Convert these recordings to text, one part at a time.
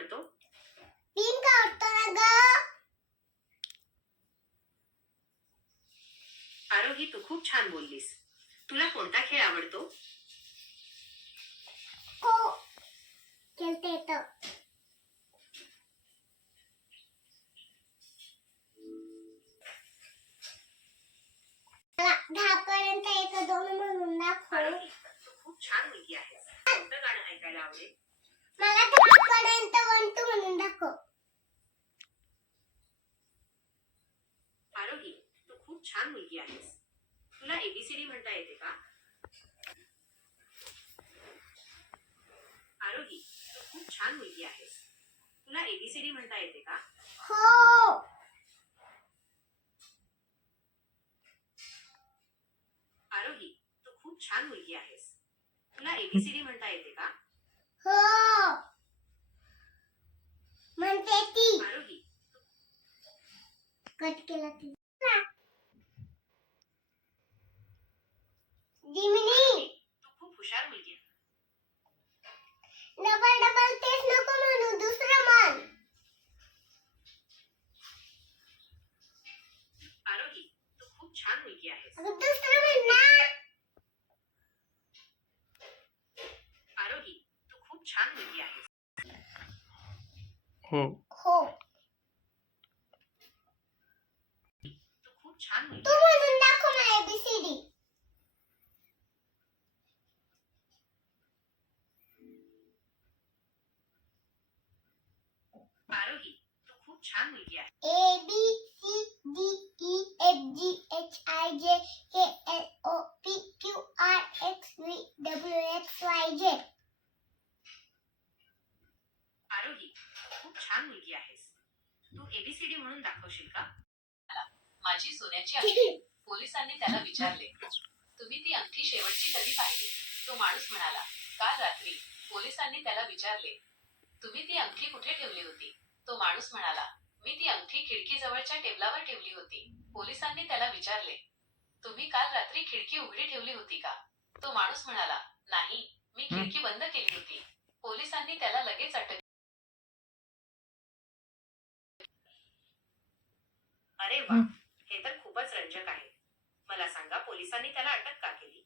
आवडतो? पिंक आवडतो ना ग. आरोही तू खूप छान बोललीस. तुला कोणता खेळ आवडतो? को खेळता येतं दहा पर्यंत एक दोन म्हणून तू खूप छान मुलगी आहेस. कोणतं गाणं ऐकायला आवडेल मला दहा पर्यंत वन टू म्हणून दाखव आरोही तू खूप छान मुलगी आहेस. तुला एबीसीडी म्हणता येते का? आरोही तू खूप छान मुलगी आहेस. तुला एबीसीडी म्हणता येते का? हो! आरोही तू खूप छान मुलगी आहेस. तुला एबीसीडी म्हणता येते का? हो! म्हणते ती. आरोही कट केला ती जिमिनी तू खूप हुशार मुलगी आहे डबल डबल तेच नको म्हणू दुसरं म्हण आरोही तू खूप छान मुलगी आहेस अगं दुसरं म्हण ना आरोही तू खूप छान मुलगी आहेस हो. हो. तू खूप छान मुलगी तू म्हणून दाखव मला एबीसीडी आरोही तू खूप छान मुलगी आहे. A B C D E F G H I J K L O P Q R X V W X Y Z आरोही छान मुलगी आहेस. तू एबीसीडी म्हणून दाखवशील का? माझी सोन्याची अंगठी पोलिसांनी त्याला विचारले. तुम्ही ती अंगठी शेवटची कधी पाहिली? तो माणूस म्हणाला काल रात्री. पोलिसांनी त्याला विचारले तुम्ही ती अंगठी कुठे ठेवली होती? तो माणूस म्हणाला मी ती अंगठी खिडकी जवळच्या टेबलावर ठेवली होती. पोलिसांनी त्याला विचारले तुम्ही काल रात्री खिडकी उघडी ठेवली होती का? तो माणूस म्हणाला नाही मी खिडकी बंद केली होती. पोलिसांनी त्याला लगेच अटक अरे वा हे. तर खूपच रंजक आहे. मला सांगा पोलिसांनी त्याला अटक का केली?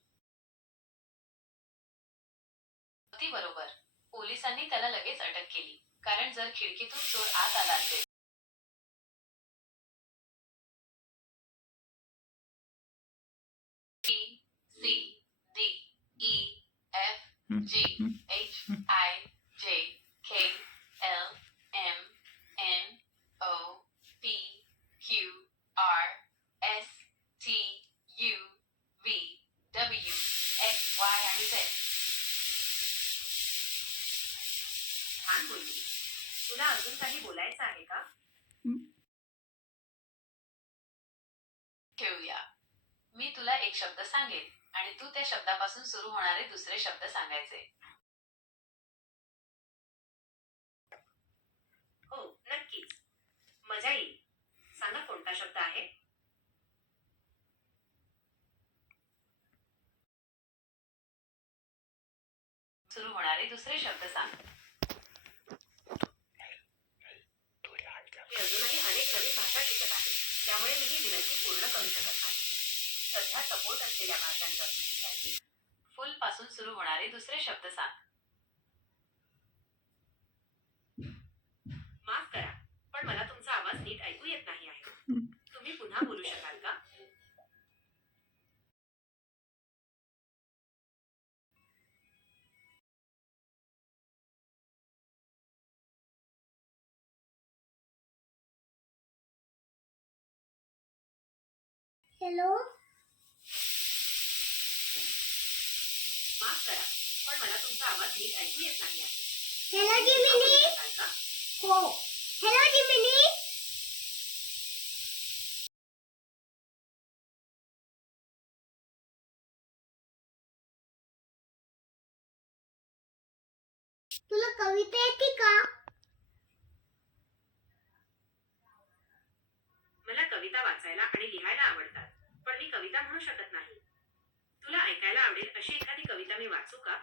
अगदी बरोबर. पोलिसांनी त्याला लगेच अटक केली कारण जर खिडकीतून चोर आत आला असेल. B C D E F छान बोलली. तुला अजून काही बोलायचं आहे का? ठेवूया. मी तुला एक शब्द सांगेन आणि तू त्या शब्दापासून सुरू होणारे दुसरे शब्द सांगायचे. हो नक्कीच. मजा येईल. सांगा कोणता शब्द आहे? सुरू होणारे दुसरे शब्द सांग. मी अजूनही अनेक नवीन भाषा शिकत आहे. त्यामुळे मी ही विनंती पूर्ण करू शकत नाही. सध्या सपोर्ट असलेल्या भाषांच्या सूचीसाठी फुलपासून सुरू होणारे दुसरे शब्द सांग. माफ करा पण मला तुमचा आवाज नीट ऐकू येत नाही आहे. तुम्ही पुन्हा बोलू शकाल हॅलो? माफ करा पण मला तुमचा आवाज नीट ऐकू येत नाही आहे. Hello Gemini? का? हो. Hello Gemini? तुला कविता येते का? मला कविता वाचायला आणि लिहायला आवडतात. म्हणू शकत नाही. तुला ऐकायला आवडेल अशी एखादी कविता मी वाचू का?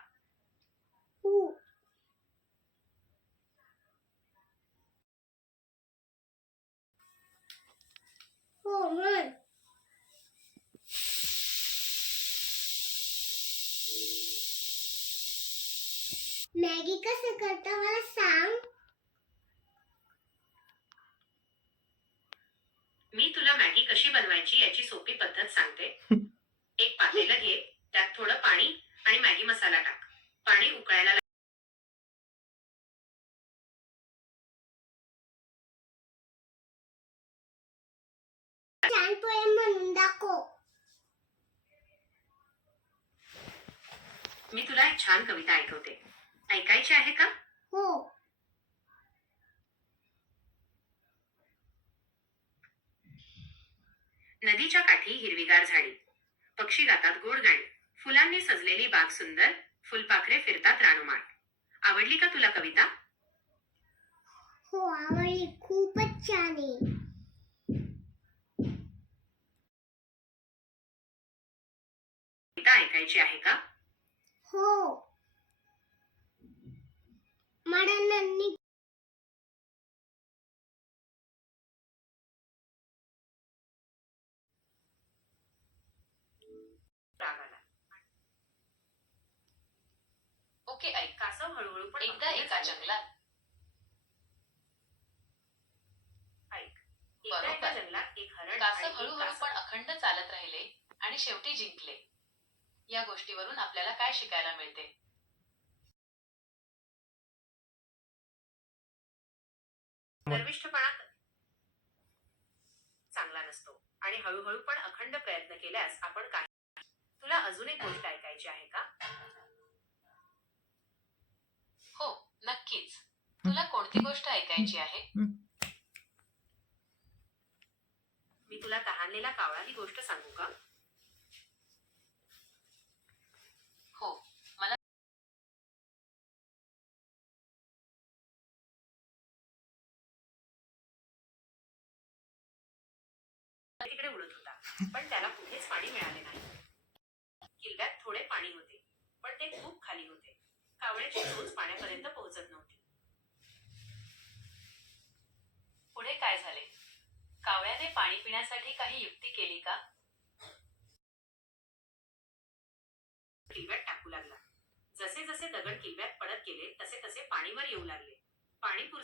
हो. हो, मॅगी करता मला सांग? मी तुला मॅगी कशी बनवायची याची सोपी मी तुला एक छान कविता ऐकवते. ऐकायची आहे का? हो. नदीच्या काठी हिरवीगार झाडी. पक्षी गातात गोड गाणी. फुलांनी सजलेली बाग सुंदर. फुलपाखरे फिरतात रानुमाळ. आवडली का तुला कविता? हो आवडली. खूपच छान आहे. ऐकायची आहे का? हो. मला ओके ऐक कासव हळूहळू पण एकदा अखंड एका चालत. जंगलात. ऐक. एकदा एका बरोबर. जंगलात एक हरण कासव हळूहळू. पण अखंड चालत राहिले आणि शेवटी जिंकले. या गोष्टीवरून आपल्याला काय शिकायला मिळते? गर्विष्ठपणा चांगला नसतो आणि हळूहळू पण अखंड प्रयत्न केल्यास आपण काय तुला अजून एक गोष्ट ऐकायची आहे का? हो नक्कीच. तुला कोणती गोष्ट ऐकायची आहे? मी तुला तहानलेला कावळा ही गोष्ट सांगू का? तिकडे उडत होता. पण त्याला कुठेच पाणी मिळाले नाही. किल्ल्यात थोडे पाणी होते पण ते खूप खाली होते. कावळ्याची चोच पाण्यापर्यंत पोहोचत नव्हती. पुढे काय झाले? कावळ्याने पाणी पिण्यासाठी काही युक्ती केली का? किल्व्यात टाकू लागला. जसे जसे दगड किल्व्यात पडत गेले तसे तसे पाणीवर येऊ लागले. पाणी पुर